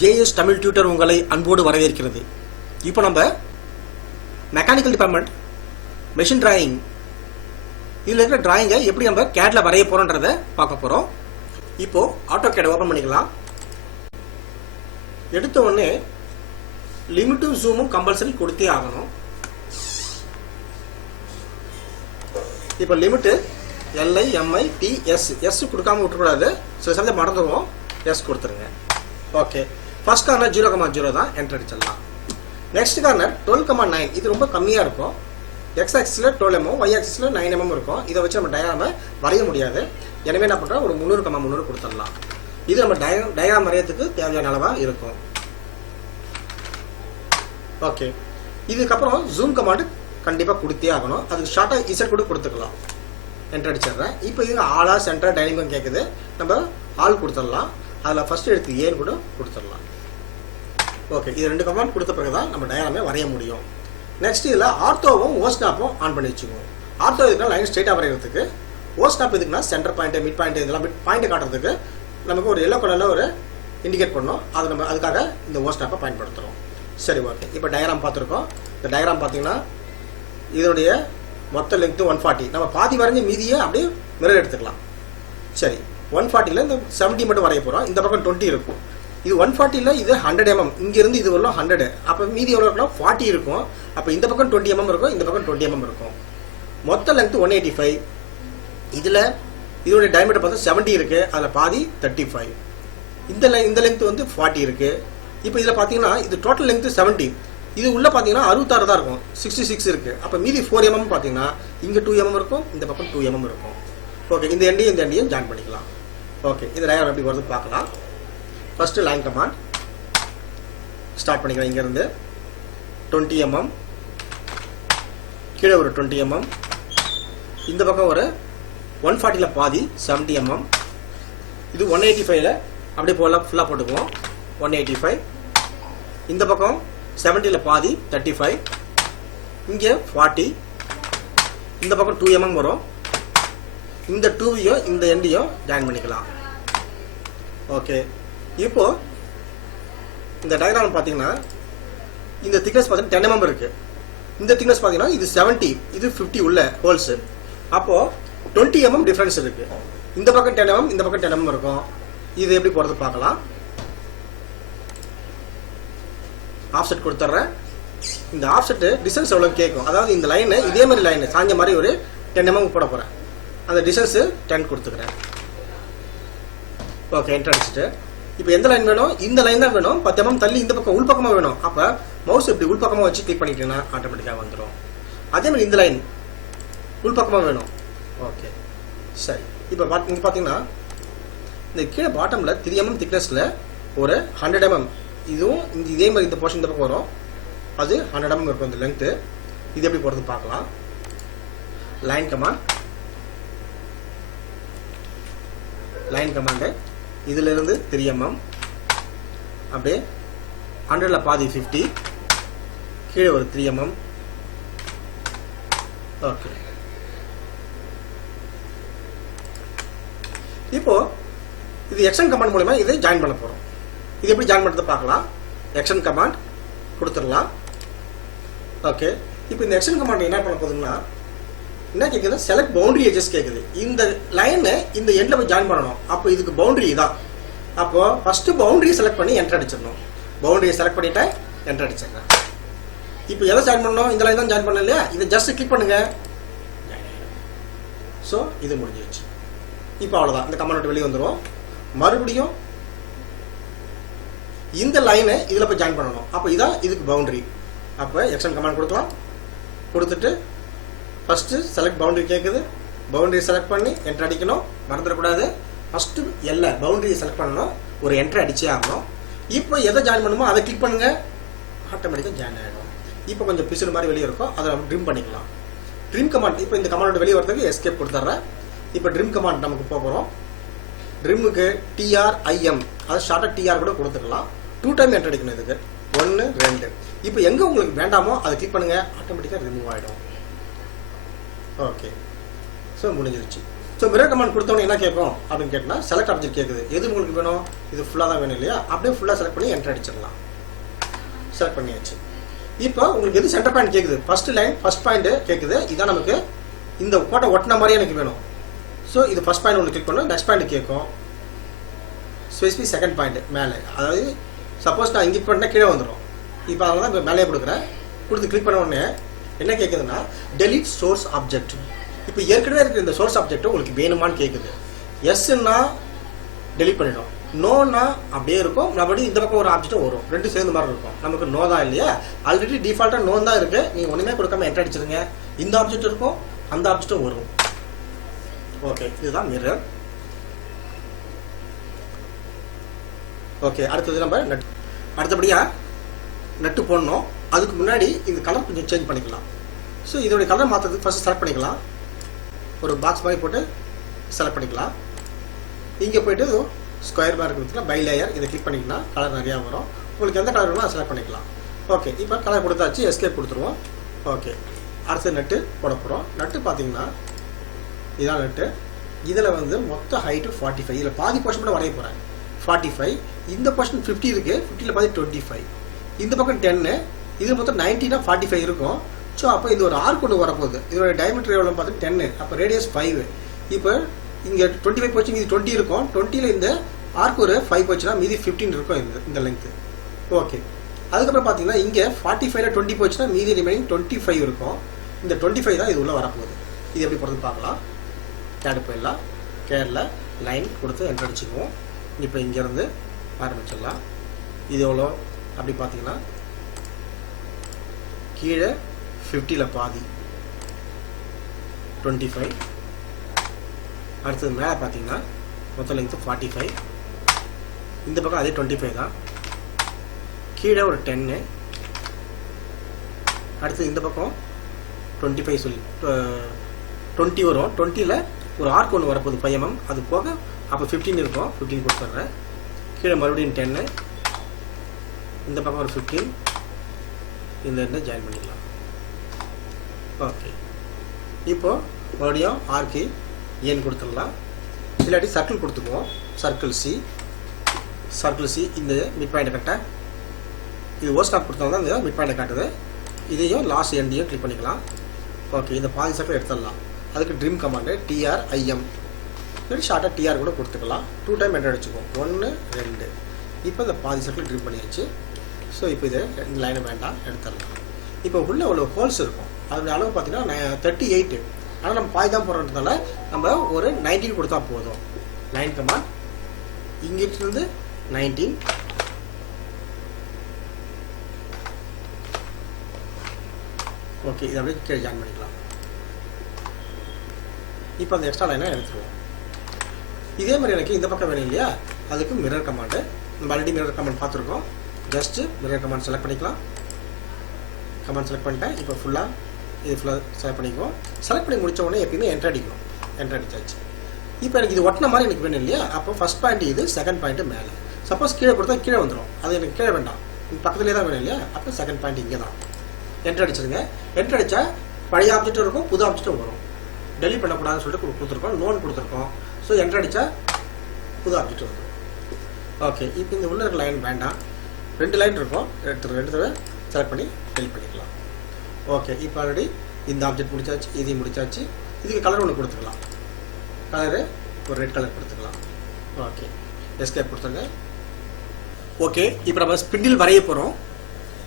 JS Tamil tutor உங்களை அன்போடு வரவேற்கிறது. இப்போ நம்ம மெக்கானிக்கல் டிபார்ட்மெண்ட் மெஷின் டிராயிங் இதில் இருக்கிற டிராயிங்கை எப்படி நம்ம கேட்ல வரைய போறோன்றதை பார்க்க போறோம். இப்போ ஆட்டோ கேட் ஓபன் பண்ணிக்கலாம். எடுத்த உடனே லிமிட்டும் ஜூமும் கம்பல்சரி கொடுத்தே ஆகணும். இப்போ லிமிட் LIMITS எஸ் கொடுக்காம விட்டுக்கூடாது. சில சமயத்தில் மறந்துடுவோம். எஸ் கொடுத்துருங்க. ஓகே, ஃபர்ஸ்ட் கார்னர் 0,0 தான், என்டர் அடிச்சிடலாம். நெக்ஸ்ட் கார்னர் 12,9, இது ரொம்ப கம்மியாக இருக்கும். எக்ஸ் ஆக்சிஸில் 12 mm, ஒய் ஆக்சிஸில் 9 mm இருக்கும். இதை வச்சு நம்ம டயக்ராமை வரைய முடியாது. எனவே என்ன பண்ணுறோம், ஒரு 300,300 கொடுத்துடலாம். இது நம்ம டயக்ராம் வரையறதுக்கு தேவையான அளவாக இருக்கும். ஓகே, இதுக்கப்புறம் ஜூம் கமாண்டு கண்டிப்பாக கொடுத்தே ஆகணும். அதுக்கு ஷார்ட்டாக இசட் கூட கொடுத்துக்கலாம். என்டர் அடிச்சிடுறேன். இப்போ இது ஆலா சென்டர் டைனிங் கேட்குது. நம்ம ஆல் கொடுத்துடலாம். அதில் ஃபர்ஸ்ட் எடுத்து ஏன்னு கூட கொடுத்துடலாம். ஓகே, இது 2 கமாண்ட் கொடுத்த பிறகு தான் நம்ம டயக்ராமே வரைய முடியும். நெக்ஸ்ட் இதில் ஆர்த்தோவும் ஓஸ்டாப்பும் ஆன் பண்ணி வச்சுக்குவோம். ஆர்த்தோ இதுக்குன்னா லைன் ஸ்ட்ரெயிட்டாக வரைகிறதுக்கு, ஓஸ்டாப் இதுக்குன்னா சென்டர் பாயிண்ட், மிட் பாயிண்ட், இதெல்லாம் பாயிண்ட் காட்டுறதுக்கு நமக்கு ஒரு எல்லோ கலரில் ஒரு இண்டிகேட் பண்ணோம். அது நம்ம அதுக்காக இந்த ஓஸ்டாப்பை பயன்படுத்துகிறோம். சரி, ஓகே, இப்போ டயக்ராம் பார்த்துருக்கோம். இந்த டயக்ராம் பார்த்தீங்கன்னா இதனுடைய மொத்த லெங்க்த்து 140. நம்ம பாதி வரைஞ்சி மீதியை அப்படியே மிரர் எடுத்துக்கலாம். சரி, 140ல் இந்த 70 மட்டும் வரைய போகிறோம். இந்த பக்கம் 20 இருக்கும். இது 140ல் இது 100 mm, இங்கிருந்து இது வரலாம் 100. அப்போ மீதி எவ்வளோ இருக்குன்னா 40 இருக்கும். அப்போ இந்த பக்கம் 20 mm இருக்கும், இந்த பக்கம் 20 mm இருக்கும். மொத்த லெங்க்த்து 185. இதில் இதோடைய டயமீட்டர் பார்த்தா 70 இருக்கு, அதில் பாதி 35. இந்த லெங்க்த்து வந்து 40 இருக்கு. இப்போ இதில் பார்த்தீங்கன்னா இது டோட்டல் லெங்க்த்து 70. இது உள்ள பார்த்தீங்கன்னா 66 தான் இருக்கும், 66 இருக்கு. அப்போ மீதி 4 mm பார்த்தீங்கன்னா இங்கே 2 mm இருக்கும், இந்த பக்கம் 2 mm இருக்கும். ஓகே, இந்த எண்டையும் ஜாயின் பண்ணிக்கலாம். ஓகே, இந்த டயக்ராம் எப்படி வருது பார்க்கலாம். ஃபர்ஸ்ட் லைன் கமாண்ட் ஸ்டார்ட் பண்ணிக்கலாம். இங்கேருந்து 20 mm, கீழே ஒரு 20 mm, இந்த பக்கம் ஒரு 140ல் பாதி 70 mm, இது 185ல் அப்படியே போகலாம், ஃபுல்லாக போட்டுக்குவோம். 185, இந்த பக்கம் 70ல் பாதி 35, இங்கே 40, இந்த பக்கம் 2 mm வரும். இந்த 2வையும் இந்த எண்டையும் ஜாயின் பண்ணிக்கலாம். ஓகே, இப்போ இந்த டயக்ராம் பார்த்தீங்கன்னா இந்த திக்னஸ் பார்த்தீங்கன்னா 10 mm இருக்கு. இந்த திக்னஸ் பார்த்தீங்கன்னா இது 70, இது 50 உள்ள ஹோல்ஸ். அப்போ 20 mm டிஃபரன்ஸ் இருக்கு. இந்த பக்கம் 10 mm, இந்த பக்கம் 10 mm இருக்கும். இது எப்படி போறது பார்க்கலாம். ஆஃப்செட் கொடுத்துட்றேன். இந்த ஆஃப்செட் டிஸ்டன்ஸ் எவ்வளோ கேட்கும், அதாவது இந்த லைனு இதே மாதிரி லைனு சாஞ்ச மாதிரி ஒரு 10 mm போட போகிறேன். அந்த டிஸ்டன்ஸு 10 கொடுத்துக்கிறேன். ஓகே, என்டர் அடிச்சுட்டு இப்போ எந்த லைன் வேணும், இந்த லைன் தான் வேணும். 10 mm தள்ளி இந்த பக்கம் உள்பக்கமாக வேணும். அப்போ மவுஸ் இப்படி உள்பக்கமாக வச்சு கிளிக் பண்ணிட்டீங்கன்னா ஆட்டோமேட்டிக்காக வந்துடும். அதே மாதிரி இந்த லைன் உள்பக்கமாக வேணும். ஓகே, சரி, இப்போ இங்கே பார்த்தீங்கன்னா இந்த கீழே பாட்டமில் 3 mm திக்னஸில் ஒரு 100 mm, இதுவும் இதே மாதிரி இந்த போர்ஷன் இந்த பக்கம் வரும். அது 100 mm இருக்கும் இந்த லென்த்து. இது எப்படி போகிறது பார்க்கலாம். லைன் கமாண்டு இதுல இருந்து 3 mm, அப்படியே 100ல் பாதி 50, கீழே ஒரு 3 mm. ஓகே, இப்போ இது எக்ஷன் கமாண்ட் மூலமா இதை ஜாயின் பண்ண போறோம். இது எப்படி ஜாயின் பண்ணுறது பார்க்கலாம். எக்ஷன் கமாண்ட் கொடுத்துடலாம். ஓகே, இப்போ இந்த எக்ஷன் கமாண்ட் என்ன பண்ண போகுதுன்னா என்ன கேட்குது, செலக்ட் பவுண்டரி எஜஸ் கேட்குது. இந்த லைனை இந்த எண்டில் போய் ஜாயின் பண்ணணும். அப்போ இதுக்கு பவுண்டரி தான். அப்போ ஃபர்ஸ்ட் பவுண்டரியை செலக்ட் பண்ணி என்டர் அடிச்சிடணும். பவுண்டரியை செலக்ட் பண்ணிட்டேன், என்டர் அடிச்சிடறேன். இப்போ எதை ஜாயின் பண்ணணும், இந்த லைன் தான் ஜாயின் பண்ணல இல்லையா, இதை ஜஸ்ட் கிளிக் பண்ணுங்க. ஸோ இது முடிஞ்சிருச்சு. இப்போ அவ்வளோதான், இந்த கமாண்ட் வெளியே வந்துடும். மறுபடியும் இந்த லைனை இதில் போய் ஜாயின் பண்ணணும். அப்போ இதான் இதுக்கு பவுண்டரி. அப்போ எக்ஷன் கமாண்ட் கொடுக்கலாம். கொடுத்துட்டு ஃபர்ஸ்ட்டு செலக்ட் பவுண்டரி கேட்குது. பவுண்டரியை செலக்ட் பண்ணி என்டர் அடிக்கணும். மறந்துடக்கூடாது, ஃபர்ஸ்ட்டு பவுண்டரியை செலக்ட் பண்ணணும், ஒரு என்ட்ரு அடிச்சே ஆகணும். இப்போ எதை ஜாயின் பண்ணுமோ அதை கிளிக் பண்ணுங்க, ஆட்டோமேட்டிக்காக ஜாயின் ஆகிடும். இப்போ கொஞ்சம் பிசுறு மாதிரி வெளியே இருக்கும், அதை நம்ம ட்ரிம் பண்ணிக்கலாம். ட்ரிம் கமாண்ட், இப்போ இந்த கமாண்டோட வெளியே வரதுக்கு எஸ்கேப் கொடுத்துட்றேன். இப்போ ட்ரிம் கமாண்ட் நமக்கு போகிறோம். ட்ரிம்முக்கு TRIM, அதை ஷார்ட்டாக TR கூட கொடுத்துக்கலாம். 2 டைம் என்டர் அடிக்கணும். இதுக்கு 1 2. இப்போ எங்கே உங்களுக்கு வேண்டாமோ அதை கிளிக் பண்ணுங்க, ஆட்டோமேட்டிக்காக ரிமூவ் ஆகிடும். ஓகே, ஸோ முடிஞ்சிருச்சு. ஸோ மிரர் கமாண்ட் கொடுத்தவொடனே என்ன கேட்கும் அப்படின்னு கேட்டால் செலக்ட் ஆப்ஜெக்ட் கேட்குது. எது உங்களுக்கு வேணும்? இது ஃபுல்லாக தான் வேணும் இல்லையா? அப்படியே ஃபுல்லாக செலக்ட் பண்ணி என்டர் அடிச்சிடலாம். செலக்ட் பண்ணியாச்சு. இப்போ உங்களுக்கு எது சென்டர் பாயிண்ட் கேட்குது? ஃபர்ஸ்ட் லைன் ஃபர்ஸ்ட் பாயிண்ட் கேட்குது. இதான் நமக்கு இந்த கோட்டை ஒட்டின மாதிரியே எனக்கு வேணும். ஸோ இது ஃபர்ஸ்ட் பாயிண்ட் ஒன்று கிளிக் பண்ணணும். நெக்ஸ்ட் பாயிண்ட் கேட்கும். ஸ்பெசிஃபிக் செகண்ட் பாயிண்ட் மேலே, அதாவது சப்போஸ் நான் இங்கே பண்ணால் கீழே வந்துடும். இப்போ அதனால தான் இப்போ மேலே கொடுக்குறேன். கொடுத்து கிளிக் பண்ண உடனே என்ன கேட்குதுன்னா டெலீட் சோர்ஸ் ஆப்ஜெக்ட். இப்போ ஏற்கனவே இருக்கிற இந்த சோர்ஸ் ஆப்ஜெக்ட் உங்களுக்கு வேணுமான்னு கேட்குது. எஸ்ன்னா டெலீட் பண்ணிடும், நோன்னா அப்படியே இருக்கும். மறுபடியும் இந்த பக்கம் ஒரு ஆப்ஜெக்டும் வரும், ரெண்டு சேர்ந்த மாதிரி இருக்கும். நமக்கு நோ தான் இல்லையா? ஆல்ரெடி டிஃபால்ட்டாக நோ தான் இருக்கு. நீங்கள் ஒன்றுமே கொடுக்காம என்டர் அடிச்சிருங்க. இந்த ஆப்ஜெக்ட் இருக்கும், அந்த ஆப்ஜெக்டும் வரும். ஓகே, இதுதான் மிரர். ஓகே, அடுத்தது நம்ம அடுத்தபடியாக நட்டு போடணும். அதுக்கு முன்னாடி இந்த கலர் கொஞ்சம் சேஞ்ச் பண்ணிக்கலாம். ஸோ இதோடைய கலர் மாற்றுறதுக்கு ஃபர்ஸ்ட் செலக்ட் பண்ணிக்கலாம். ஒரு பாக்ஸ் மாதிரி போட்டு செலக்ட் பண்ணிக்கலாம். இங்கே போய்ட்டு ஸ்கொயர் மாதிரி இருக்கிறதுல பை லேயர் இதை கிளிக் பண்ணிங்கன்னா கலர் நிறையா வரும். உங்களுக்கு எந்த கலர் வேணுமோ அதை செலக்ட் பண்ணிக்கலாம். ஓகே, இப்போ கலர் கொடுத்தாச்சு. எஸ்கேப் கொடுத்துருவோம். ஓகே, அடுத்த நட்டு போட போகிறோம். நட்டு பார்த்தீங்கன்னா இதான் நட்டு. இதில் வந்து மொத்த ஹைட்டு 45. இதில் பாதி போர்ஷன் மட்டும் வரைய போகிறேன். 45. இந்த போர்ஷன் 50 இருக்குது. 50ல் பாதி 25. இந்த பக்கம் 10. இது மொத்தம் 90னா 45 இருக்கும். ஸோ அப்போ இது ஒரு ஆர்க் ஒன்று வரப்போகுது. இதோட டைமீட்டர் எவ்வளோ பார்த்து 10. அப்போ ரேடியஸ் 5. இப்போ இங்கே 25 போச்சு, மீதி 20 இருக்கும். 20ல் இந்த ஆர்க் ஒரு 5 போச்சுன்னா மீதி 15 இருக்கும் இந்த லென்த்து. ஓகே, அதுக்கப்புறம் பார்த்தீங்கன்னா இங்கே 45ல் 20 போச்சுன்னா மீதி ரிமைனிங் 25 இருக்கும். இந்த 25 தான் இது உள்ளே வரப்போகுது. இது எப்படி போகிறது பார்க்கலாம். கேடு போயிடலாம். கேரில் லைன் கொடுத்து என்டர் அடிச்சுக்குவோம். இப்போ இங்கேருந்து ஆரம்பிச்சிடலாம். இது எவ்வளோ அப்படி பார்த்தீங்கன்னா கீழே 50ல் பாதி 25. அடுத்தது மேலே பார்த்தீங்கன்னா மொத்த லென்த்து 45. இந்த பக்கம் அதே 25 தான். கீழே ஒரு 10. அடுத்து இந்த பக்கம் 25 சொல்லி 20 வரும். 20ல் ஒரு ஆர்க் ஒன்று வரப்போகுது 5 mm. அது போக அப்போ 15 இருக்கும். 15 கொடுத்துட்றேன். கீழே மறுபடியும் 10. இந்த பக்கம் ஒரு 15. இந்த ரெண்டை ஜாயின் பண்ணிக்கலாம். ஓகே, இப்போது மறுபடியும் ஆர்க்கு ஏன் கொடுத்துடலாம். இல்லாட்டி சர்க்கிள் கொடுத்துக்குவோம். சர்க்கிள் சி இந்த மிட் பாயிண்டை கட்ட இது ஓ ஸ்டாப் கொடுத்தா தான் இந்த மிட் பாயிண்டை காட்டுது. இதையும் லாஸ்ட் எண்டையும் கிளிக் பண்ணிக்கலாம். ஓகே, இந்த பாதி சர்க்கிள் எடுத்துடலாம். அதுக்கு ட்ரீம் கமாண்டு TRIM இல்லாட்டி ஷார்ட்டாக TR கூட கொடுத்துக்கலாம். 2 டைம் என்டர் அடிச்சுக்குவோம். 1 2. இப்போ இந்த பாதி சர்க்கிள் ட்ரீம் பண்ணியாச்சு. ஸோ இப்போ இது இந்த லைனை வேண்டாம், எடுத்துடலாம். இப்போ உள்ள அவ்வளோ ஹோல்ஸ் இருக்கும். அதோட அளவு பார்த்தீங்கன்னா 38. ஆனால் நம்ம பாதி தான் போடுறதுனால நம்ம ஒரு 19 கொடுத்தா போதும். Line command இங்கிட்டிருந்து 19. ஓகே, இதை அப்படியே கீழே ஜாயின் பண்ணிக்கலாம். இப்போ அந்த எக்ஸ்ட்ரா லைனை எடுத்துருவோம். இதே மாதிரி எனக்கு இந்த பக்கம் வேணும் இல்லையா? அதுக்கு மிரர் கமாண்டு. நம்ம ஆல்ரெடி மிரர் கமாண்ட் பார்த்துருக்கோம். ஜஸ்ட்டு மிரர் கமாண்ட் செலக்ட் பண்ணிக்கலாம். கமாண்ட் செலக்ட் பண்ணிட்டேன். இப்போ இது ஃபுல்லாக செலக்ட் பண்ணிக்குவோம். செலக்ட் பண்ணி முடித்த உடனே எப்பயுமே என்டர் அடிக்கணும். என்டர் அடிச்சாச்சு. இப்போ எனக்கு இது ஒட்டின மாதிரி எனக்கு வேணும் இல்லையா? அப்போ ஃபர்ஸ்ட் பாயிண்ட் இது, செகண்ட் பாயிண்ட் மேலே. சப்போஸ் கீழே கொடுத்தா கீழே வந்துடும். அது எனக்கு கீழே வேண்டாம், பக்கத்துலேயே தான் வேணும் இல்லையா? அப்போ செகண்ட் பாயிண்ட் இங்கே தான். என்டர் அடிச்சிருங்க. என்டர் அடித்தா பழைய ஆப்ஜெக்டும் இருக்கும், புது ஆப்ஜெக்டும் வரும். டெலிட் பண்ணக்கூடாதுன்னு சொல்லிட்டு கொடுத்துருக்கோம். நோன் கொடுத்துருக்கோம். ஸோ என்டர் அடித்தா புது ஆப்ஜெக்ட் வந்துடும். ஓகே, இப்போ இந்த உள்ள இருக்க லைன் வேண்டாம். 2 லைன் இருக்கும். ரெண்டு தடவை செலக்ட் பண்ணி டெலிட் பண்ணிக்கலாம். ஓகே, இப்போ ஆல்ரெடி இந்த ஆப்ஜெக்ட் முடிச்சாச்சு, இதையும் முடிச்சாச்சு. இதுக்கு கலர் ஒன்று கொடுத்துக்கலாம். கலரு ஒரு ரெட் கலர் கொடுத்துக்கலாம். ஓகே, எஸ்கேப் கொடுத்துருங்க. ஓகே, இப்போ நம்ம ஸ்பிண்டில் வரைய போகிறோம்.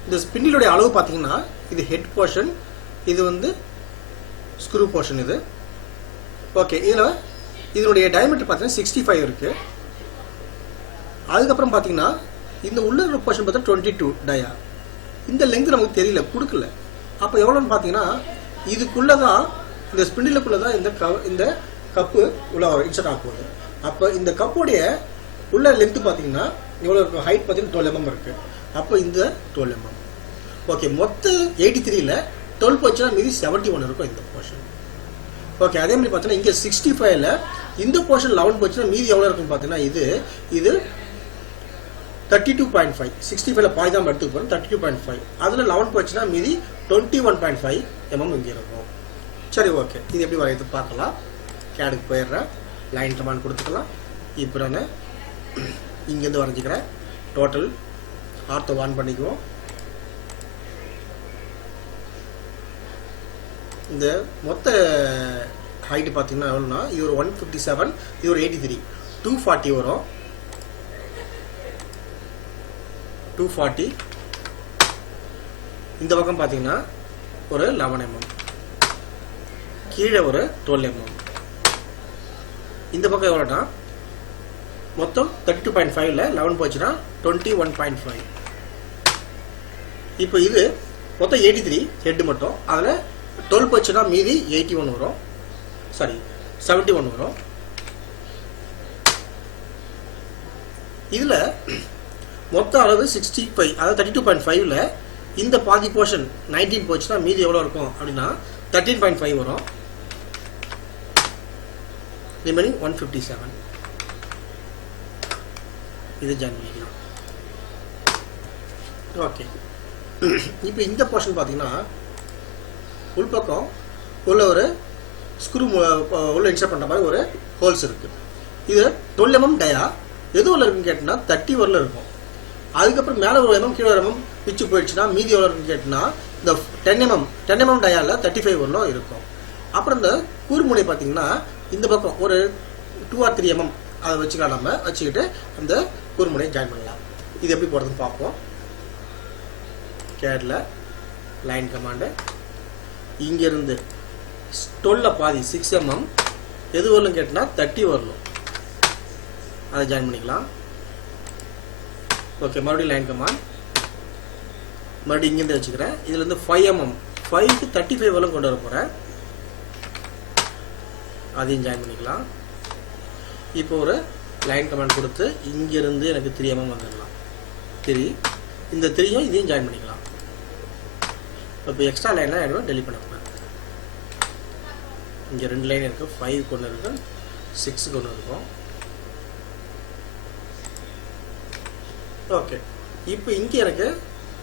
இந்த ஸ்பிண்டிலுடைய அளவு பார்த்தீங்கன்னா இது ஹெட் போர்ஷன், இது வந்து ஸ்க்ரூ போர்ஷன் இது. ஓகே, இதில் இதனுடைய டயமீட்டர் பார்த்தீங்கன்னா 65 இருக்குது. அதுக்கப்புறம் பார்த்தீங்கன்னா இந்த உள்ள இருக்கிற போர்ஷன் பார்த்தா 22 டயா. இந்த லெங்க் நமக்கு தெரியல, கொடுக்கல. அப்போ எவ்வளோன்னு பார்த்தீங்கன்னா இதுக்குள்ளே தான், இந்த ஸ்பிண்டிலுக்குள்ளே தான் இந்த கப்பு உள்ள இன்சர்ட் ஆக போகுது. அப்போ இந்த கப்புடைய உள்ள லென்த்து பார்த்தீங்கன்னா எவ்வளோ இருக்கும்? ஹைட் பார்த்தீங்கன்னா 12 mm இருக்குது. அப்போ இந்த 12 mm. ஓகே, மொத்தம் 83ல் 12 போச்சுன்னா மீதி 71 இருக்கும் இந்த போர்ஷன். ஓகே, அதே மாதிரி பார்த்தீங்கன்னா இங்கே 65ல் இந்த போர்ஷன் 11 போச்சுன்னா மீதி எவ்வளோ இருக்குன்னு பார்த்தீங்கன்னா இது 32.5. 65ல் பாதி தான் எடுத்துக்க போகிறோம். 32.5. அதில் 11 போச்சுன்னா மீதி 21.5 mm இங்கே இருக்கும். சரி, ஓகே, இது எப்படி வரையறது பார்க்கலாம். கேடுக்கு போயிடுறேன். லைன் கமாண்ட் கொடுத்துக்கலாம். இப்போ நான் இங்கேருந்து வரைஞ்சிக்கிறேன். டோட்டல் ஆர்த்தோ ஆன் பண்ணிக்குவோம். இந்த மொத்த ஹைட்டு பார்த்தீங்கன்னா எவ்வளோனா, இது ஒரு 157, இது ஒரு 83, 240 வரும். 240. இந்த பக்கம் பார்த்தீங்கன்னா ஒரு 11 mm, கீழே ஒரு 12 mm. இந்த பக்கம் எவ்வளோனா மொத்தம் 32.5ல் 11 போச்சுன்னா 21.5. இப்போ இது மொத்தம் 83 ஹெட் மட்டும். அதில் 12 போச்சுன்னா மீதி 81 வரும், சாரி 71 வரும். இதில் மொத்த அளவு 65, அதாவது 32.5ல் இந்த பாதி போர்ஷன் 19 போச்சுன்னா மீதி எவ்வளோ இருக்கும் அப்படின்னா 13.5 வரும். ரிமைனிங் 157. இது ஜாயின் பண்ணிக்கலாம். ஓகே, இப்போ இந்த போர்ஷன் பார்த்தீங்கன்னா உள்பக்கம் உள்ள ஒரு ஸ்க்ரூ உள்ள இன்சர்ட் பண்ணுற மாதிரி ஒரு ஹோல்ஸ் இருக்குது. இது 12 mm டயா எது உள்ள இருக்குன்னு கேட்டினா 30 வரல இருக்கும். அதுக்கப்புறம் மேலே ஒரு mm கீழே ஒரு mm பிச்சு போயிடுச்சுன்னா மீதி எவ்வளோ இருக்குன்னு கேட்டினா இந்த 10 mm டயாவில் 35 வரலும் இருக்கும். அப்புறம் இந்த கூர்முனை பார்த்தீங்கன்னா இந்த பக்கம் ஒரு 2 or 3 mm அதை வச்சுக்கலாம். நம்ம வச்சுக்கிட்டு அந்த கூர்முனையை ஜாயின் பண்ணலாம். இது எப்படி போடுறதுன்னு பார்ப்போம். கேடில் லைன் கமாண்டு இங்கேருந்து 12 பாதி 6 mm எது வரலும் கேட்டினா 30 வரலும், அதை ஜாயின் பண்ணிக்கலாம். ஓகே, மறுபடியும் லைன் கமாண்ட் மறுபடியும் இங்கேருந்து வச்சுக்கிறேன். இதுலேருந்து 5 mm 5க்கு 35 வரலும் கொண்டு வர போகிறேன். அதையும் ஜாயின் பண்ணிக்கலாம். இப்போ ஒரு லைன் கமாண்ட் கொடுத்து இங்கேருந்து எனக்கு 3 mm வந்துடலாம். 3, இந்த 3யும் இதையும் ஜாயின் பண்ணிக்கலாம். இப்போ எக்ஸ்ட்ரா லைன்லாம் எனக்கு டெலிட் பண்ணக்கூடாது. இங்கே 2 லைன் இருக்குது, 5 ஒன்று இருக்குது, 6 ஒன்று இருக்கும். ஓகே, இப்போ இங்கே எனக்கு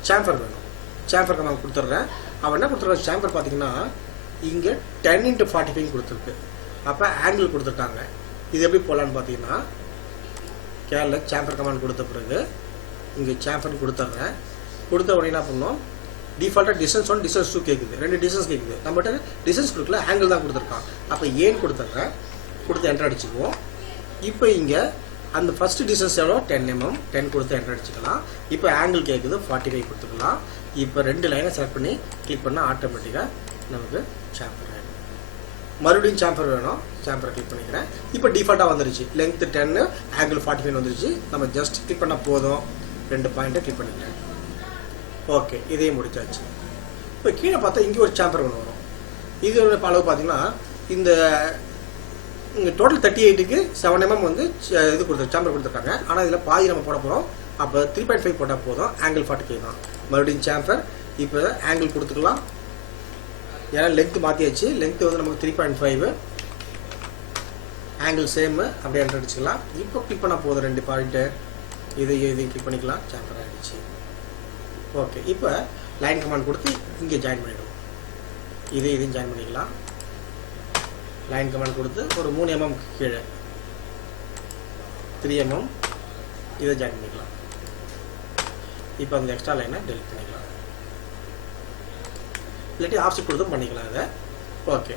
சாம்பர் வேணும். சாம்பர் கமாண்ட் கொடுத்துட்றேன். அவன் என்ன கொடுத்துருக்க சாம்பர் பார்த்தீங்கன்னா இங்கே 10x45 கொடுத்துருக்கு. அப்போ ஆங்கிள் கொடுத்துருக்காங்க. இது எப்படி போகலான்னு பார்த்தீங்கன்னா கேரில் சாம்பர் கமாண்ட் கொடுத்த பிறகு இங்கே சாம்பர் கொடுத்துட்றேன். கொடுத்த உடனே என்ன பண்ணோம், டிஃபால்ட்டாக டிஸ்டன்ஸ் 1 டிஸ்டன்ஸ் 2 கேட்குது. 2 டிஸ்டன்ஸ் கேட்குது. நம்மகிட்ட டிஸ்டன்ஸ் கொடுக்கல, ஆங்கிள் தான் கொடுத்துருக்கான். அப்போ ஏன் கொடுத்துட்றேன், கொடுத்து என்டர் அடிச்சுக்குவோம். இப்போ இங்கே அந்த ஃபர்ஸ்ட் டிஸ்டன்ஸ் எவ்வளோ 10 mm, 10 கொடுத்து என்டர் அடிச்சுக்கலாம். இப்போ ஆங்கிள் கேட்குது, 45 கொடுத்துக்கலாம். இப்போ 2 லைனை செலக்ட் பண்ணி கிளிக் பண்ணால் ஆட்டோமேட்டிக்காக நமக்கு சாம்பர் வேணும். மறுபடியும் சாம்பர் வேணும், சாம்பரை கிளிக் பண்ணிக்கிறேன். இப்போ டிஃபால்ட்டாக வந்துருச்சு. லென்த் 10, ஆங்கிள் 45 வந்துருச்சு. நம்ம ஜஸ்ட் கிளிக் பண்ணால் போதும். 2 பாயிண்ட்டை கிளிக் பண்ணிக்கிறேன். ஓகே, இதையும் முடிச்சாச்சு. இப்போ கீழே பார்த்தா இங்கே ஒரு சாம்பர் ஒன்று வரும். இது அளவு பார்த்தீங்கன்னா இந்த இங்கே டோட்டல் 38க்கு 7 mm வந்து இது கொடுத்து சாம்பர் கொடுத்துருக்காங்க. ஆனால் இதில் பாதி நம்ம போட போகிறோம். அப்போ 3.5 போட்டால் போதும். ஆங்கிள் 45 தான். மறுபடியும் சாம்பர். இப்போ ஆங்கிள் கொடுத்துக்கலாம். ஏன்னா லென்த் மாற்றியாச்சு. லென்த் வந்து நமக்கு 3.5, ஆங்கிள் சேம். அப்படியே என்டர் அடிச்சுக்கலாம். இப்போ கிளிக் பண்ணால் போதும். 2 பாயிண்ட்டு இதையும் கிளிக் பண்ணிக்கலாம். சாம்பர் ஆகிடுச்சு. ஓகே, இப்போ லைன் கமாண்ட் கொடுத்து இங்கே ஜாயின் பண்ணிவிடுவோம். இதையும் ஜாயின் பண்ணிக்கலாம். லைன் கமாண்ட் கொடுத்து ஒரு 3 mm கீழே 3 mm இதை ஜாயின் பண்ணிக்கலாம். இப்போ அந்த எக்ஸ்ட்ரா லைனை டெலிட் பண்ணிக்கலாம். இல்லாட்டி ஆப்ஷன் கொடுத்தும் பண்ணிக்கலாம் அதை. ஓகே,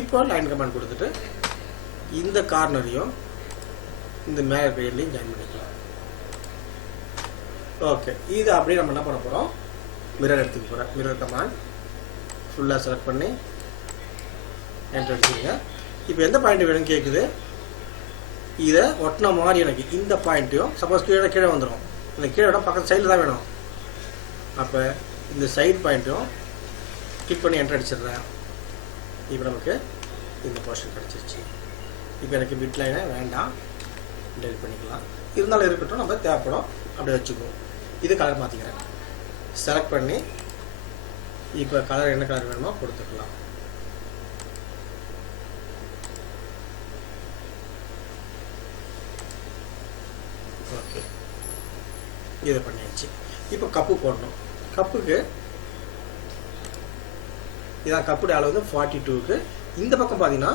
இப்போ லைன் கமாண்ட் கொடுத்துட்டு இந்த கார்னரையும் இந்த மேலே பேர்லையும் ஜாயின் பண்ணிக்கலாம். ஓகே, இது அப்படியே நம்ம என்ன பண்ண போகிறோம், மிரர் எடுத்துக்க போகிறேன். மிரர் கமாண்ட் ஃபுல்லாக செலக்ட் பண்ணி என்டர் அடிச்சுங்க. இப்போ எந்த பாயிண்ட் வேணும்னு கேட்குது. இதை ஒட்டின மாதிரி எனக்கு இந்த பாயிண்ட்டையும் சப்போஸ் கீழே வந்துடும். இந்த கீழே பக்கத்து சைடில் தான் வேணும். அப்போ இந்த சைடு பாயிண்ட்டையும் கிளிக் பண்ணி என்டர் அடிச்சிடுறேன். இப்போ நமக்கு இந்த போர்ஷன் கிடச்சிருச்சு. இப்போ எனக்கு பிட் லைனை வேண்டாம், டெலிட் பண்ணிக்கலாம். இருந்தாலும் இருக்கட்டும், நம்ம தேவைப்படும் அப்படியே வச்சுக்குவோம். இது கலர் மாற்றிக்கிறேன். செலக்ட் பண்ணி இப்போ கலர் என்ன கலர் வேணுமோ கொடுத்துக்கலாம். ஓகே, இதை பண்ணியாச்சு. இப்போ கப்பு போடணும். கப்புக்கு இதான் கப்புடைய அளவு வந்து 42க்கு. இந்த பக்கம் பார்த்தீங்கன்னா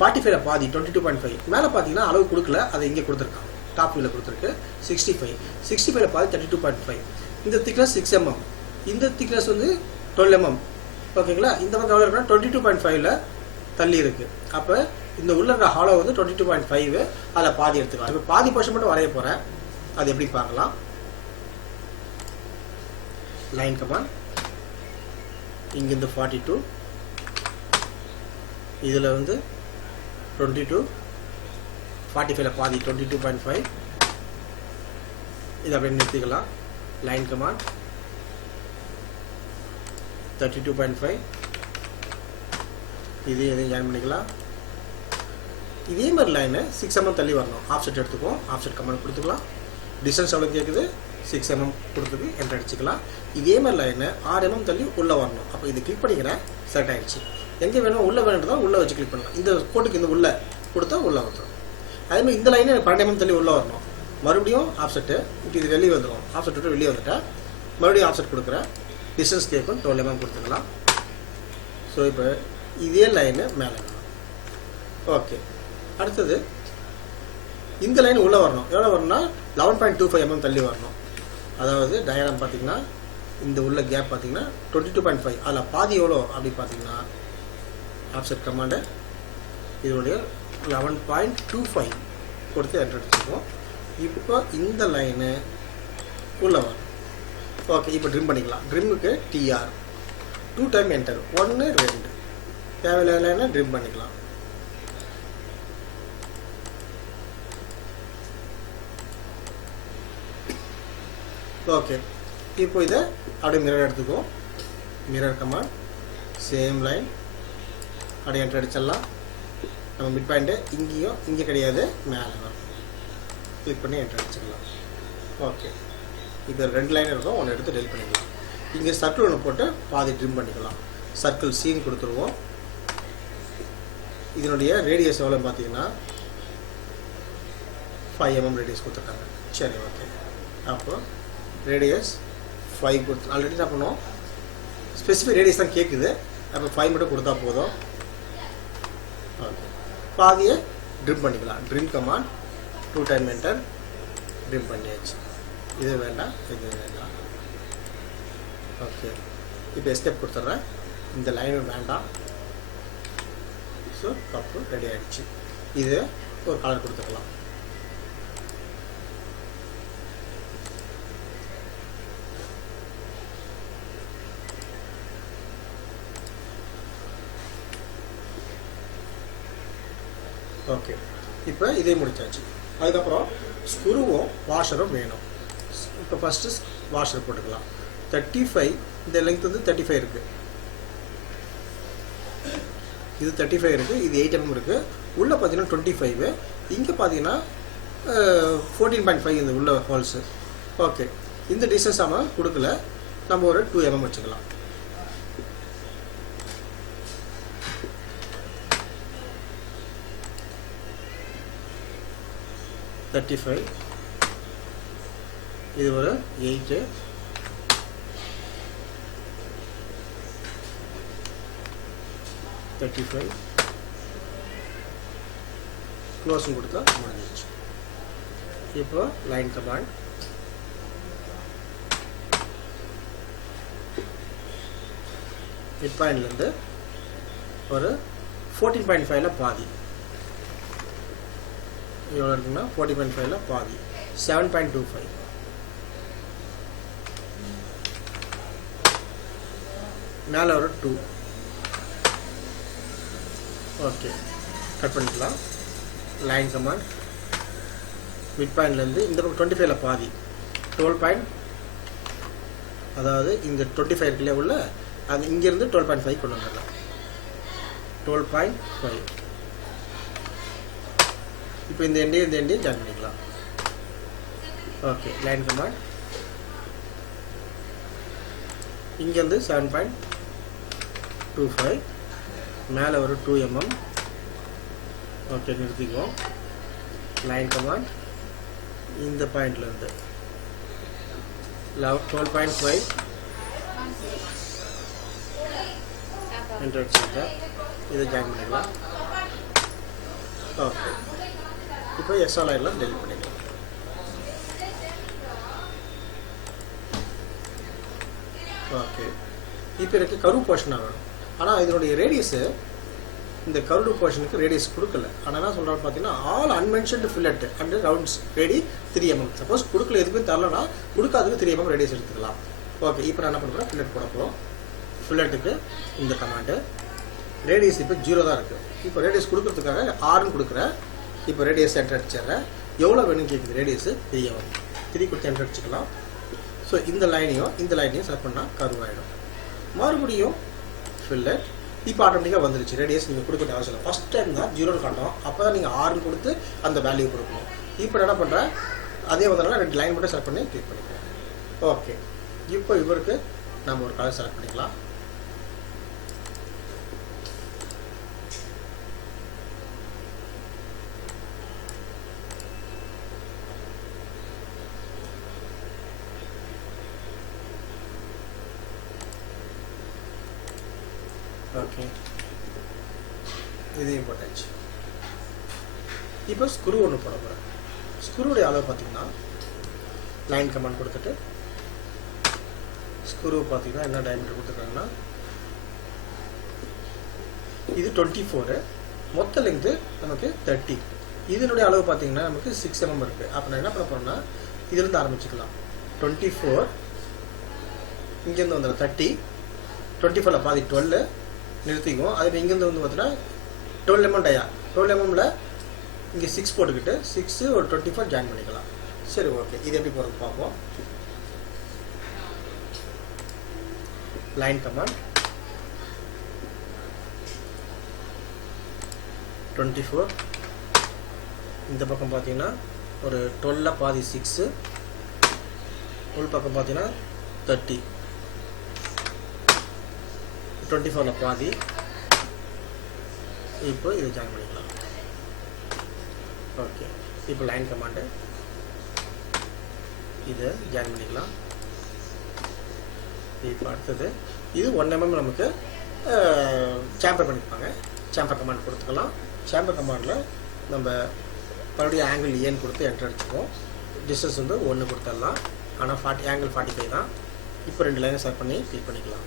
45 பாதி 22.5. மேலே பார்த்தீங்கன்னா அளவு கொடுக்கல, அதை இங்கே கொடுத்துருக்காங்க, டாப் வியூவில் கொடுத்துருக்கு 65. 65 பாதி 32.5. இந்த திக்னஸ் 6 mm, இந்த திக்னஸ் வந்து 12 mm. ஓகேங்களா? இந்த பக்கம் எவ்வளோ இருக்குன்னா 22.5ல தள்ளி இருக்கு. அப்போ இந்த உள்ள இருக்கிற ஹாலோ வந்து 22.5, அதில் பாதி எடுத்துக்கலாம். இப்போ பாதி போர்ஷன் மட்டும் வரைய போகிறேன், அது எப்படி பார்க்கலாம். லைன் கமாண்ட், இங்கிருந்து 42, இதில் வந்து 22, 45ல பாதி 22.5, இதை அப்படியே நிறுத்திக்கலாம். லைன் கமாண்ட் 32.5, இது எதையும் ஜாயின் பண்ணிக்கலாம். இதே மாதிரி லைனு 6 mm தள்ளி வரணும். ஆஃப்செட் எடுத்துக்குவோம், ஆஃப்செட் கமாண்ட் கொடுத்துக்கலாம். டிஸ்டன்ஸ் எவ்வளோ கேட்குது, 6 mm கொடுத்துக்கு என்ட்ரு அடிச்சுக்கலாம். இதே மாதிரி லைனை 6 mm தள்ளி உள்ளே வரணும். அப்போ இது கிளிக் பண்ணிக்கிறேன், செலக்ட் ஆகிடுச்சு. எங்கே வேணும் உள்ளே வேணுன்றதா உள்ளே வச்சு கிளிக் பண்ணலாம். இந்த கோட்டுக்கு இந்த உள்ளே கொடுத்தா உள்ளே வந்துடும். அதேமாதிரி இந்த லைனை 12 mm தள்ளி உள்ளே வரணும். மறுபடியும் ஆஃப்செட்டு, இப்போ இது வெளியே வந்துடும். ஆஃப்செட் விட்டு வெளியே வந்துட்டேன், மறுபடியும் ஆஃப்செட் கொடுக்குறேன். டிஸ்டன்ஸ் கேட்கும் 12 mm கொடுத்துக்கலாம். ஸோ இப்போ இதே லைனு மேலே வேணும். ஓகே, அடுத்தது இந்த லைன் உள்ளே வரணும். எவ்வளோ வரணும்னா 11.25 mm தள்ளி வரணும். அதாவது டயக்ராம் பார்த்தீங்கன்னா இந்த உள்ள கேப் பார்த்தீங்கன்னா 22.5, அதில் பாதி எவ்வளோ அப்படி பார்த்தீங்கன்னா ஆஃப்செட் கமாண்டு இதோடைய 11.25 கொடுத்து என்ட்ரு அடிச்சுக்குவோம். இப்போ இந்த லைனு உள்ளே வரும். ஓகே, இப்போ ட்ரிம் பண்ணிக்கலாம். ட்ரிம்முக்கு TR 2 டைம் என்டர், 1 2 தேவையில்லை லைனை ட்ரிம் பண்ணிக்கலாம். ஓகே, இப்போ இதை அப்படியே மிரர் எடுத்துக்குவோம். மிரர் கமாண்ட், சேம் லைன் அப்படியே என்ட்ரு அடிச்சிடலாம். நம்ம மிட் பாயிண்ட்டு இங்கேயும் இங்கே கிடையாது, மேலே வரும். கிளிக் பண்ணி என்ட்ரு அடிச்சிடலாம். ஓகே, இப்போ 2 லைன் இருக்கும், ஒன்று எடுத்து டெலிட் பண்ணிக்கலாம். இங்கே சர்க்கிள் ஒன்று போட்டு பாதி ட்ரிம் பண்ணிக்கலாம். சர்க்கிள் சீன் கொடுத்துருவோம். இதனுடைய ரேடியஸ் எவ்வளோ பார்த்தீங்கன்னா 5 mm ரேடியஸ் கொடுத்துருக்காங்க. சரி, ஓகே. அப்போ ரேடியஸ் 5 கொடுத்து ஆல்ரெடி என்ன பண்ணுவோம், ஸ்பெசிஃபிக் ரேடியஸ் தான் கேட்குது. அப்போ 5 மட்டும் கொடுத்தா போதும். ஓகே, பாதியை ட்ரிம் பண்ணிக்கலாம். Trim command 2 time enter, trim பண்ணியாச்சு. இது வேண்டாம், இது வேண்டாம். ஓகே, இப்போ எஸ்கேப் கொடுத்துட்றேன். இந்த லைனும் வேண்டாம். ஸோ கப்பு ரெடி ஆகிடுச்சு. இது ஒரு கலர் கொடுத்துக்கலாம். ஓகே, இப்போ இதே முடிச்சாச்சு. அதுக்கப்புறம் ஸ்க்ரூவும் வாஷரும் வேணும். இப்போ ஃபஸ்ட்டு வாஷர் போட்டுக்கலாம். 35, இந்த லெங்க் வந்து 35 இருக்குது, இது 35 இருக்குது, இது 8 mm இருக்குது. உள்ளே பார்த்தீங்கன்னா 25, இங்கே பார்த்தீங்கன்னா 14.5 இந்த உள்ள ஹோல்ஸு. ஓகே, இந்த டிஸ்டன்ஸ் நம்ம கொடுக்கல, நம்ம ஒரு 2 mm வச்சுக்கலாம். இது ஒரு 8, 35 க்ளோஸும் கொடுத்தா முடிஞ்சிச்சு. இப்போ லைன் கமாண்ட் மிட் பாயிண்ட்லேருந்து ஒரு 14.5ல பாதி எவ்வளோ இருக்குன்னா 40.5ல பாதி 7.25. மேலே ஒரு 2. ஓகே, கட் பண்ணிக்கலாம். லைன் கமாண்ட் மிட் பாயிண்ட்லேருந்து இந்த பக்கம் 25ல பாதி 12. அதாவது இந்த 25 இருக்குல்லையே உள்ள, அது இங்கேருந்து 12.5 கொண்டு வந்துடலாம். 12.5. இப்போ இந்த எண்டையும் ஜாயின் பண்ணிக்கலாம். ஓகே, லைன் கமாண்ட் இங்கேருந்து 7.25, மேலே ஒரு 2 mm. ஓகே, நிறுத்திக்குவோம். லைன் கமாண்ட் இந்த பாயிண்ட்லேருந்து 12.5 என்டர் அடிச்சுக்கிட்டேன். இதை ஜாயின் பண்ணிக்கலாம். ஓகே, இப்போ எக்ஸ்ட்ரா லைன்லாம் டெலிட் பண்ணிக்கலாம். ஓகே, இப்போ எனக்கு கரு போர்ஷன் ஆகணும். ஆனால் இதனுடைய ரேடியஸு இந்த கருடு போர்ஷனுக்கு ரேடியஸ் கொடுக்கல. ஆனால் என்ன சொல்கிறான்னு பார்த்தீங்கன்னா all unmentioned fillet and rounds radii 3 mm. Suppose கொடுக்கல எதுவுமே தரலன்னா கொடுக்காதுக்கு 3 mm ரேடியஸ் எடுத்துக்கலாம். ஓகே, இப்போ நான் என்ன பண்ணுறேன், ஃபில்லட் போட போகிறோம். ஃபில்லட்டுக்கு இந்த கமாண்டு ரேடியஸ் இப்போ 0 தான் இருக்குது. இப்போ ரேடியஸ் கொடுக்கறதுக்காக ஆர்னு கொடுக்குறேன். இப்போ ரேடியஸ் என்டர் அடிச்சிடுறேன். எவ்வளோ வேணும்னு கேட்குது, ரேடியஸ் 3 mm. 3 கொடுத்து என்டர் அடிச்சுக்கலாம். ஸோ இந்த லைனையும் செலக்ட் பண்ணால் கருவாயிடும். மறுபடியும் ஃபில்லட் இப்போ ஆட்டோமேட்டிக்காக வந்துருச்சு. ரேடியஸ் நீங்கள் கொடுக்க அவசியம் இல்லை. ஃபஸ்ட் டைம் தான் 0 காட்டும். அப்போ தான் நீங்கள் ஆர்னு கொடுத்து அந்த வேல்யூ கொடுக்கணும். இப்போ என்ன பண்ணுறேன், அதே வந்து 2 லைன் மட்டும் செலக்ட் பண்ணி கிளிக் பண்ணிக்கிறேன். ஓகே, இப்போ இவருக்கு நம்ம ஒரு கலர் செலக்ட் பண்ணிக்கலாம். ஓகே, இதையும் போட்டாச்சு. இப்போ ஸ்க்ரூ ஒன்று போட போகிறேன். ஸ்க்ரூடைய அளவு பார்த்தீங்கன்னா லைன் கமாண்ட் கொடுத்துட்டு ஸ்க்ரூ பார்த்தீங்கன்னா என்ன டயமீட்டர் கொடுத்துருக்காங்கன்னா இது 24, மொத்த லெங்க்த்து நமக்கு 30. இதனுடைய அளவு பார்த்தீங்கன்னா நமக்கு 6 mm இருக்குது. அப்போ நான் என்ன பண்ண போகிறேன்னா இதிலிருந்து ஆரம்பிச்சுக்கலாம். 24 இங்கேருந்து வந்துடும் 30, 24ல் பாதி 12 நிறுத்திக்குவோம். அது இங்கேருந்து வந்து பார்த்தீங்கன்னா 12 mm டயா, 12 mmல இங்கே 6 போட்டுக்கிட்டு 6 ஒரு 24 ஜாயின் பண்ணிக்கலாம். சரி, ஓகே, இது எப்படி போகிறது பார்ப்போம். லைன் கமாண்ட் 24, இந்த பக்கம் பார்த்தீங்கன்னா ஒரு 12ல் பாதி 6, உள் பக்கம் பார்த்தீங்கன்னா 30, 24ல் பாதி. இப்போ இதை ஜாயின் பண்ணிக்கலாம். ஓகே, இப்போ லைன் கமாண்டு இதை ஜாயின் பண்ணிக்கலாம். இப்போ அடுத்தது இது 1 mm நமக்கு சேம்பர் பண்ணியிருப்பாங்க. சேம்பர் கமாண்ட் கொடுத்துக்கலாம். சேம்பர் கமாண்டில் நம்ம மறுபடியும் ஆங்கிள் ஏன்னு கொடுத்து என்டர் அடிச்சுக்குவோம். டிஸ்டன்ஸ் வந்து 1 கொடுத்துடலாம். ஆனால் ஆங்கிள் 45 தான். இப்போ 2 லைனை செலக்ட் பண்ணி கிளிக் பண்ணிக்கலாம்.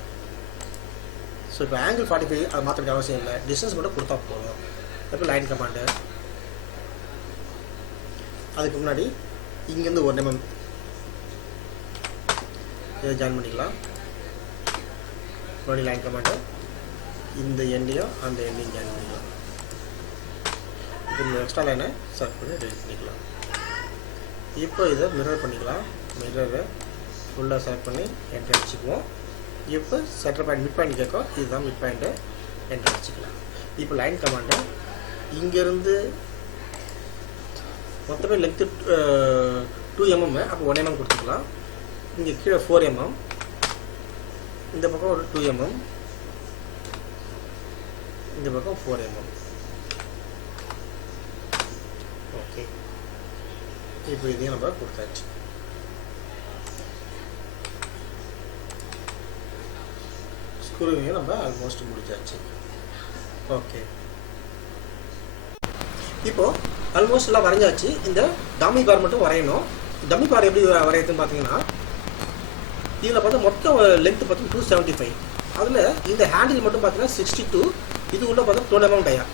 ஸோ இப்போ ஆங்கிள் 45 அது மாற்ற வேண்டிய அவசியம் இல்லை, டிஸ்டன்ஸ் மட்டும் கொடுத்தா போதும். இப்போ லைன் கமாண்டு அதுக்கு முன்னாடி இங்கேருந்து 1 mm இதை ஜாயின் பண்ணிக்கலாம். மறுபடியும் லைன் கமாண்டு இந்த எண்டையும் அந்த எண்டையும் ஜாயின் பண்ணிக்கலாம். இப்போ இந்த எக்ஸ்ட்ரா லைனை செலக்ட் பண்ணி டெலிட் பண்ணிக்கலாம். இப்போ இதை மிரர் பண்ணிக்கலாம். மிரரை ஃபுல்லாக செலக்ட் பண்ணி என்டர் அடிச்சுக்குவோம். இப்போ சென்டர் பாயிண்ட் மிட் பாயிண்ட் கேட்கும். இதுதான் மிட் பாயிண்ட்டு, என்டர் அடிச்சுக்கலாம். இப்போ லைன் கமாண்டு இங்கேருந்து மொத்தமே லென்த்து 2 mm, அப்போ 1 mm கொடுத்துக்கலாம். இங்கே கீழே 4 mm, இந்த பக்கம் ஒரு 2 mm, இந்த பக்கம் 4 mm. ஓகே, இப்போ இதையும் நம்ம கொடுத்தாச்சு. ஸ்க்ரூவையும் நம்ம ஆல்மோஸ்ட் முடிச்சாச்சு. ஓகே, இப்போது ஆல்மோஸ்ட் எல்லாம் வரைஞ்சாச்சு. இந்த டம்மி பார் மட்டும் வரையணும். டம்மி பார் எப்படி வரையுதுன்னு பார்த்தீங்கன்னா இதில் பார்த்தா மொத்தம் லென்த்து பார்த்தீங்கன்னா 275. அதில் இந்த ஹேண்டில் மட்டும் பார்த்தீங்கன்னா 62, இது உள்ள பார்த்தா 12 mm டயா.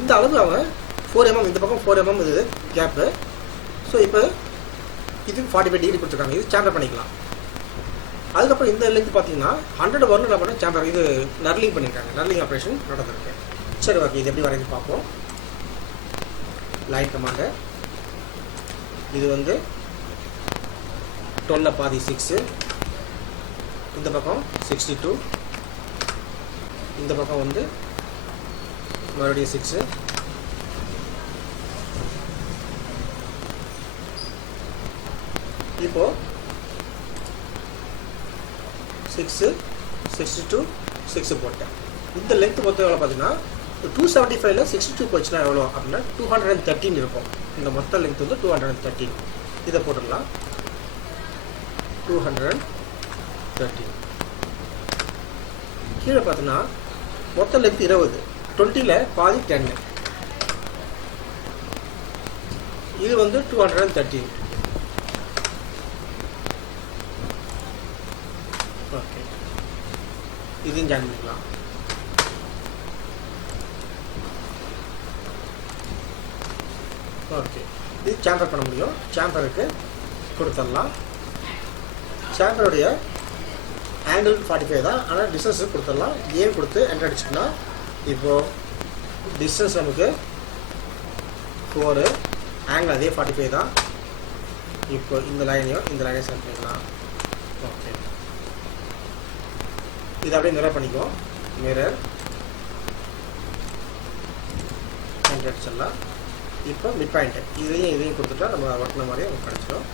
இந்த அளவு அவன் 4 mm, இந்த பக்கம் 4 mm இது கேப்பு. ஸோ இப்போ இது 45 டிகிரி கொடுத்துருக்காங்க. இது சேம்பர் பண்ணிக்கலாம். அதுக்கப்புறம் இந்த லென்த் பார்த்தீங்கன்னா 100 வரணும். என்ன பண்ண சேம்பர் இது நர்லிங் பண்ணியிருக்காங்க. நர்லிங் ஆப்ரேஷன் நடந்திருக்கு. சரி, ஓகே, இது எப்படி வரைஞ்சி பார்ப்போம். லைன் கமாண்டு இது வந்து 12ல் பாதி 6, இந்த பக்கம் 62, இந்த பக்கம் வந்து மறுபடியும் 6, இப்போ 6, 62, 6 போட்டேன். இந்த லென்த் மொத்தம் எவ்வளோ பார்த்தீங்கன்னா 275ல் 62 போச்சுன்னா எவ்வளோ அப்படின்னா 213 இருக்கும். இந்த மொத்த லென்த் வந்து 213. இதை போட்டுடலாம். 213 கீழே பார்த்தோன்னா மொத்த லென்த் 20, 20ல் பாதி 10. இது வந்து 213. ஓகே, இதையும் ஜாயின் பண்ணிக்கலாம். ஓகே, இது சாம்பர் பண்ண முடியும். சாம்பருக்கு கொடுத்துடலாம். சாம்பருடைய ஆங்கிள் 45 தான், ஆனால் டிஸ்டன்ஸு கொடுத்துடலாம். ஏன் கொடுத்து என்டர் அடிச்சுன்னா இப்போது டிஸ்டன்ஸ் நமக்கு 4, ஆங்கிள் அதே 45 தான். இப்போ இந்த லைனையும் செலக்ட் பண்ணிக்கலாம். ஓகே, இதை அப்படியே மிரர் பண்ணிக்குவோம். மிரர் என்டர் அடிச்சிடலாம். இப்போ மிட் பாயிண்ட்டு இதையும் கொடுத்துட்டா நம்ம ஒட்டின மாதிரி நமக்கு கிடச்சிடும்.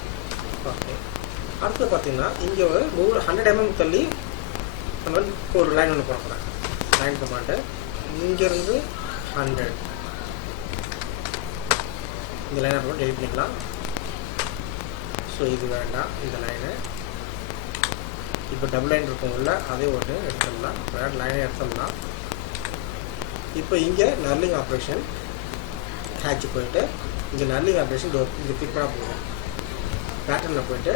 ஓகே, அடுத்து பார்த்தீங்கன்னா இங்கே ஒரு 100 mm தள்ளி நம்ம ஒரு லைன் ஒன்று போட போகிறேன். லைன் கமாண்டு இங்கேருந்து 100 இந்த லைனை அப்புறம் டெலிட் பண்ணிக்கலாம். ஸோ இது வேண்டாம், இந்த லைனு. இப்போ டபுள் லைன் இருக்கும்ல, அதே ஒன்று எடுத்துடலாம். வேறு லைனை எடுத்துடலாம். இப்போ இங்கே நர்லிங் ஆப்ரேஷன் ஹேட்ச் போயிட்டு இங்கே நர்லிங் ஆப்ரேஷன் இங்கே கிளிக் பண்ணால் போகும். பேட்டர்னில் போயிட்டு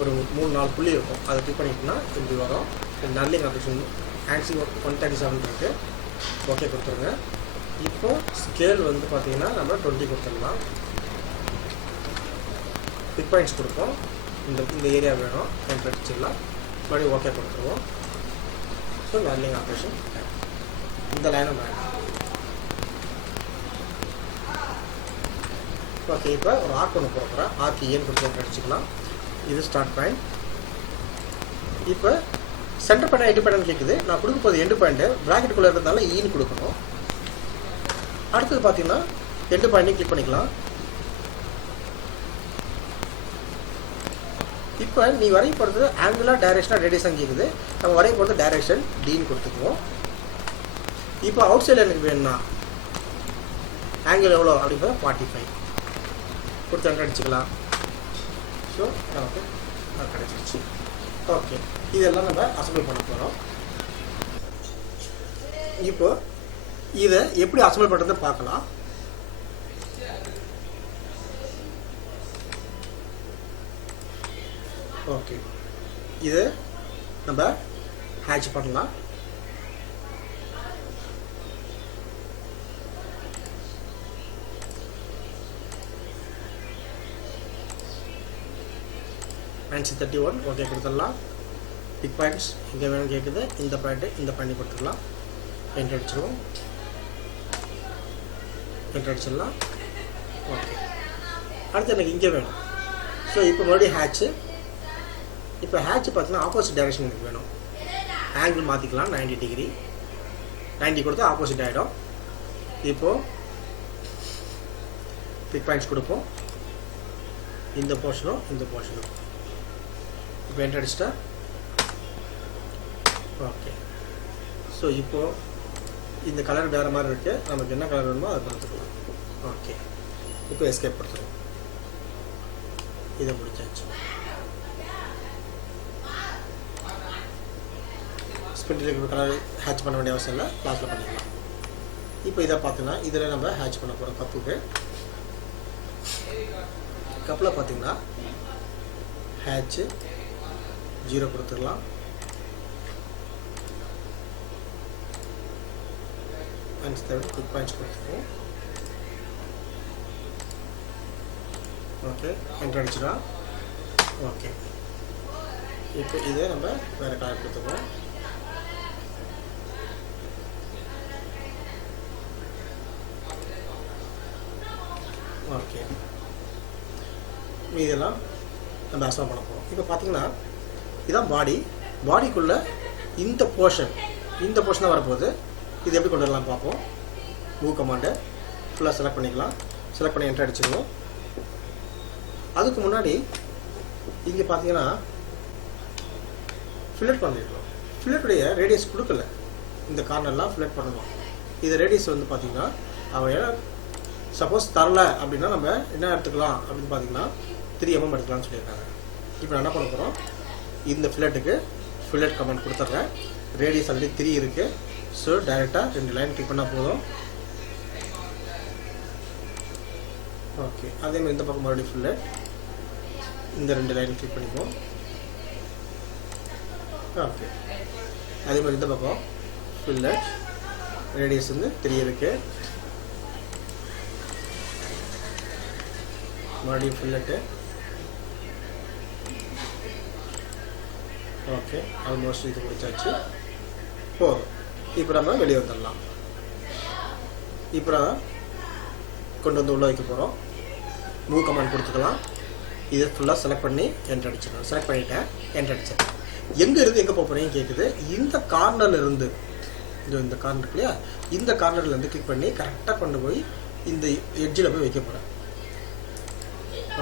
ஒரு 3-4 புள்ளி இருக்கும், அதை கிளிக் பண்ணிட்டோம்னா இப்படி வரும். நர்லிங் ஆப்ரேஷன் ஆன்சி 137 இருக்குது. ஓகே கொடுத்துருங்க. இப்போ ஸ்கேல் வந்து பார்த்தீங்கன்னா நம்ம 20 கொடுத்துடலாம். பிக் பாயிண்ட்ஸ் கொடுப்போம். இந்த ஏரியா வேணும், என்டர் அடிச்சிடலாம். மறுபடியும் ஓகே கொடுத்துருவோம். ஸோ நர்லிங் ஆப்ரேஷன் இந்த லைனும் வேணும். ஓகே, இப்போ ஒரு ஆர்க் ஒன்று போடுறேன். ஆர்க் ஏன் கொடுத்து என்டர் அடிச்சுக்கலாம். இது ஸ்டார்ட் பாயிண்ட். இப்போ சென்டர் பாயிண்ட் எண்டு பாயிண்ட் கேட்குது. நான் கொடுக்க போது எண்டு பாயிண்ட்டு ப்ராக்கெட்டுக்குள்ளே இருக்கிறதால ஈன்னு கொடுக்கணும். அடுத்தது பார்த்தீங்கன்னா எண்டு பாயிண்ட்டையும் கிளிக் பண்ணிக்கலாம். இப்போ நீ வரைய போகிறது ஆங்குலாக டைரக்ஷனாக ரேடியஸாக கேட்குது. நம்ம வரைய போகிறது டைரக்ஷன் டின்னு கொடுத்துக்குவோம். இப்போ அவுட் சைடில் எனக்கு வேணும்னா ஆங்கிள் எவ்வளோ அப்படிங்கிற 45 கொடுத்து என்டர் அடிச்சுக்கலாம். ஸோ நமக்கு கிடச்சிருச்சு. ஓகே, இதெல்லாம் நம்ம அசம்பிள் பண்ண போகிறோம். இப்போ இதை எப்படி அசம்பிள் பண்ணுறதை பார்க்கலாம். ஓகே, இது நம்ம ஹேட்ச் பண்ணலாம். ஆன்சி 31 ஓகே கொடுத்துடலாம். பிக் பாயிண்ட்ஸ் இங்கே வேணும் கேட்குது. இந்த பாயிண்ட்டு கொடுத்துடலாம். என்டர் அடிச்சிடுவோம். என்டர் அடிச்சிடலாம். ஓகே, அடுத்து எனக்கு இங்கே வேணும். ஸோ இப்போ மறுபடியும் ஹேட்ச்சு. இப்போ ஹேட்ச் பார்த்தீங்கன்னா ஆப்போசிட் டைரக்ஷன் எனக்கு வேணும். ஆங்கிள் மாற்றிக்கலாம். 90 டிகிரி 90 கொடுத்தா ஆப்போசிட் ஆகிடும். இப்போது பிக் பாயிண்ட்ஸ் கொடுப்போம். இந்த போர்ஷனும் இப்போ என்டர் அடிச்சிட்டா. ஓகே, ஸோ இப்போது இந்த கலர் வேறு மாதிரி இருக்குது. நமக்கு என்ன கலர் வேணுமோ அதை கொடுத்துக்கலாம். ஓகே, இப்போ எஸ்கேப் கொடுத்துருவோம். இதை முடிச்சாச்சு. ஸ்பிண்டில் கலர் ஹேட்ச் பண்ண வேண்டிய அவசியம் இல்லை, லாஸ்ட்டில் பண்ணிக்கலாம். இப்போ இதை பார்த்தீங்கன்னா இதில் நம்ம ஹேட்ச் பண்ண போகிறோம். கப்பில் பார்த்தீங்கன்னா ஹேட்ச்சு 0 கொடுத்துடலாம். அண்ட் குவிக் பாயிண்ட்ஸ் கொடுத்துருவோம். ஓகே, என்டர் அடிச்சிடலாம். ஓகே, இப்போ இதை நம்ம வேறு கலர் கொடுத்துருவோம். ஓகே, இதெல்லாம் நம்ம அசம்பிள் பண்ண போகிறோம். இப்போ பார்த்தீங்கன்னா இதுதான் பாடிக்குள்ளே இந்த போர்ஷன் தான் வரப்போகுது. இது எப்படி கொண்டு வரலாம் பார்ப்போம். மூவ் கமாண்டை ஃபுல்லாக செலக்ட் பண்ணிக்கலாம். செலக்ட் பண்ணி என்டர் அடிச்சிடுவோம். அதுக்கு முன்னாடி இங்கே பார்த்தீங்கன்னா ஃபில்லட் பண்ணிடணும். ஃபில்லட்டுடைய ரேடியஸ் கொடுக்கல. இந்த கார்னர்லாம் ஃபில்லட் பண்ணணும். இது ரேடியஸ் வந்து பார்த்தீங்கன்னா அவன் சப்போஸ் தரல அப்படின்னா நம்ம என்ன எடுத்துக்கலாம் அப்படின்னு பார்த்தீங்கன்னா 3 mm எடுத்துக்கலாம்னு சொல்லியிருக்காங்க. இப்போ நான் என்ன பண்ண போகிறோம், இந்த ஃபில்லட்டுக்கு ஃபில்லட் கமெண்ட் கொடுத்துட்றேன். ரேடியஸ் ஆல்ரெடி 3 இருக்குது. ஸோ டைரெக்டாக 2 லைன் கிளிக் பண்ணால் போதும். ஓகே, அதே மாதிரி இந்த பக்கம் மறுபடியும் ஃபில்லட், இந்த 2 லைன் கிளிக் பண்ணிப்போம். ஓகே, அதே மாதிரி இந்த பக்கம் ஃபில்லட், ரேடியஸ் வந்து 3 இருக்கு. மறுபடியும் ஃபில்லட்டு. ஓகே, ஆல்மோஸ்ட் இது முடிச்சாச்சு. போதும். இப்போ நம்ம வெளியே வந்துடலாம். இப்போ நான் கொண்டு வந்து உள்ளே வைக்க போகிறோம். மூவ் கமாண்ட் கொடுத்துக்கலாம். இதை ஃபுல்லாக செலக்ட் பண்ணி என்டர் அடிச்சிடணும். செலக்ட் பண்ணிவிட்டேன், என்டர் அடிச்சிடறேன். எங்கே இருந்து எங்கே போக போகிறீங்கன்னு கேட்குது. இந்த கார்னரில் இருந்து, இந்த கார்னர் இருக்கு இல்லையா, இந்த கார்னர்லேருந்து கிளிக் பண்ணி கரெக்டாக கொண்டு போய் இந்த எட்ஜில் போய் வைக்க போகிறேன்.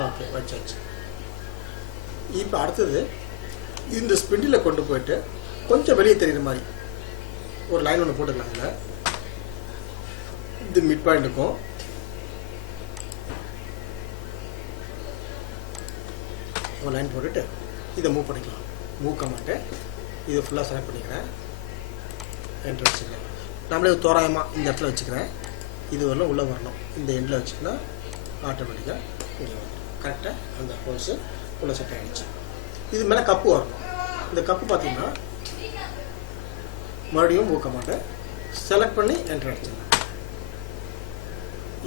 ஓகே, வச்சாச்சு. இப்போ அடுத்தது இந்த ஸ்பிண்டில் கொண்டு போயிட்டு கொஞ்சம் வெளியே தெரியுற மாதிரி ஒரு லைன் ஒன்று போட்டுக்கலாம். இதில் இது மிட் பாயிண்ட் இருக்கும். ஒரு லைன் போட்டுட்டு இதை மூவ் பண்ணிக்கலாம். மூவ் கமாண்டு இதை ஃபுல்லாக செலக்ட் பண்ணிக்கிறேன். என்டர் வச்சுக்கிறேன். நம்மளே தோராயமாக இந்த இடத்துல வச்சுக்கிறேன். இது வரலாம் உள்ளே வரணும். இந்த எண்டில் வச்சுக்கினா ஆட்டோமேட்டிக்காக இங்கே வரணும். கரெக்டாக அந்த ஹோல்ஸு உள்ளே செட் ஆகிடுச்சு. இது மேலே கப்பு வரணும். இந்த கப்பு பார்த்தீங்கன்னா மறுபடியும் மூவ் கமாண்டை செலக்ட் பண்ணி என்டர் அடிச்சிடலாம்.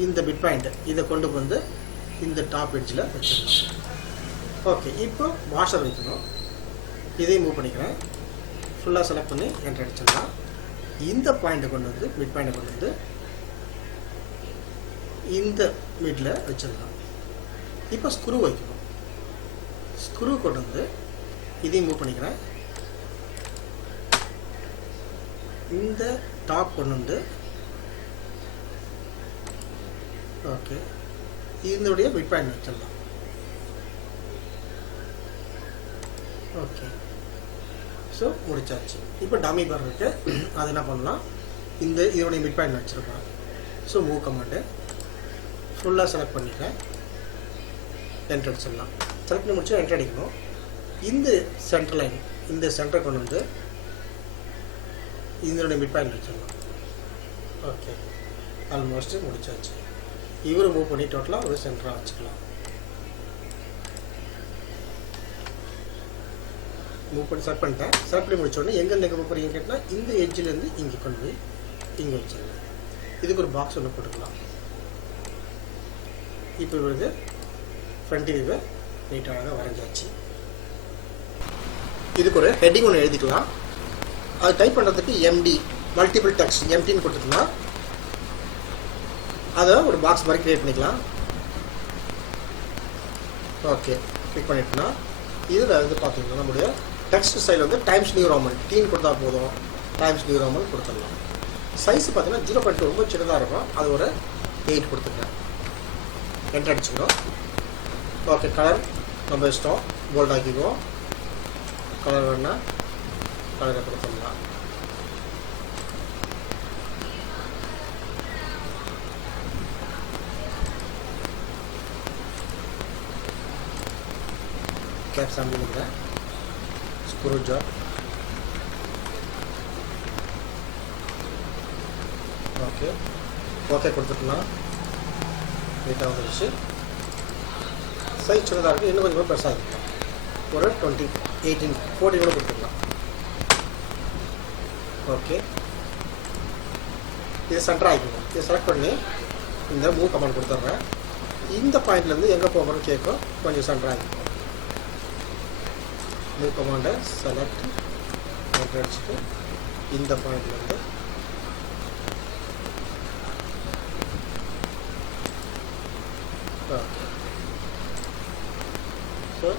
இந்த பிட் பாயிண்ட் இதை கொண்டு வந்து இந்த டாப் எட்ஜில் வச்சிடலாம். ஓகே, இப்போ வாஷர் வைக்கணும். இதையும் மூவ் பண்ணிக்கிறேன். ஃபுல்லாக செலக்ட் பண்ணி என்டர் அடிச்சிடலாம். இந்த பாயிண்ட்டை கொண்டு வந்து மிட் பாயிண்ட்டை கொண்டு வந்து இந்த மிடில் வச்சிடலாம். இப்போ ஸ்க்ரூ வைக்கணும். ஸ்க்ரூ கொண்டு வந்து இதையும் மூவ் பண்ணிக்கிறேன். இந்த டாப் கொண்டு வந்து ஓகே இதனுடைய மிட் பாயிண்ட் வச்சிடலாம். ஓகே, ஸோ முடிச்சாச்சு. இப்போ டம்மி பார் இருக்கு. அது என்ன பண்ணலாம், இதோடைய மிட் பாயிண்ட் வச்சுருக்கோம். ஸோ மூவ் கமாண்டு ஃபுல்லாக செலக்ட் பண்ணிக்கிறேன். என்டர் அடிச்சிடலாம். செலக்ட் பண்ணி முடிச்சு என்டர் அடிக்கணும். இந்த சென்டர் லைன், இந்த சென்டரை கொண்டு வந்து இதனுடைய மிட் பாயிண்ட் வச்சிடலாம். ஓகே, ஆல்மோஸ்ட் முடிச்சாச்சு. இவரை மூவ் பண்ணி டோட்டலாக ஒரு சென்டராக வச்சுக்கலாம். மூவ் பண்ணி செலக்ட் பண்ணிட்டேன். செலக்ட் பண்ணி முடிச்சோடனே எங்கேருந்து எங்கே போகிறீங்க கேட்டால் இந்த எட்ஜிலேருந்து இங்கே கொண்டு போய் இங்கே வச்சிடலாம். இதுக்கு ஒரு பாக்ஸ் ஒன்று போட்டுக்கலாம். இப்போ இவருக்கு ஃப்ரண்ட் வியூவை நீட்டாக வரைஞ்சாச்சு. இதுக்கு ஒரு ஹெட்டிங் ஒன்று எழுதிக்கலாம். அது டைப் பண்ணுறதுக்கு எம்டி மல்டிபிள் டெக்ஸ்ட் எம்டின்னு கொடுத்துக்கலாம். அதை ஒரு பாக்ஸ் மாதிரி க்ரியேட் பண்ணிக்கலாம். ஓகே, கிளிக் பண்ணிட்டோம்னா இதில் வந்து பார்த்தீங்கன்னா நம்முடைய டெக்ஸ்ட் ஸ்டைல் வந்து டைம்ஸ் நியூ ரோமன் டீன் கொடுத்தா போதும். டைம்ஸ் நியூ ரோமன் கொடுத்துடலாம். சைஸ் பார்த்தீங்கன்னா 0.2 ரொம்ப சின்னதாக இருக்கும். அது ஒரு 8 கொடுத்துருக்கேன். என்டர் அடிச்சுக்கிறோம். ஓகே, கலர் நம்ம இஷ்டம், போல்ட் ஆக்கிக்குவோம். கலர் வேணால் கலரை கொடுத்துடலாம். கேப் சாமி பண்ணிக்கிறேன். Screw job. ஓகே, ஓகே கொடுத்துக்கலாம். நீட்டாக வந்துடுச்சு. சைஸ் சின்னதாக இருக்குது. இன்னும் கொஞ்சம் பெருசாக இருக்கும். ஒரு 20, 18, 14 கூட கொடுத்துக்கலாம். ஓகே, இது சென்டர் ஆகிக்கணும். இதை செலக்ட் பண்ணி இந்த மூவ் கமாண்ட் கொடுத்துட்றேன். இந்த பாயிண்ட்லேருந்து எங்கே போகணும்னு கேட்கும். கொஞ்சம் சென்டர் ஆகிக்கும். மூவ் கமாண்டை செலக்ட் என்டர் அடிச்சுட்டு இந்த பாயிண்ட்லேருந்து ஓகே, ஸோ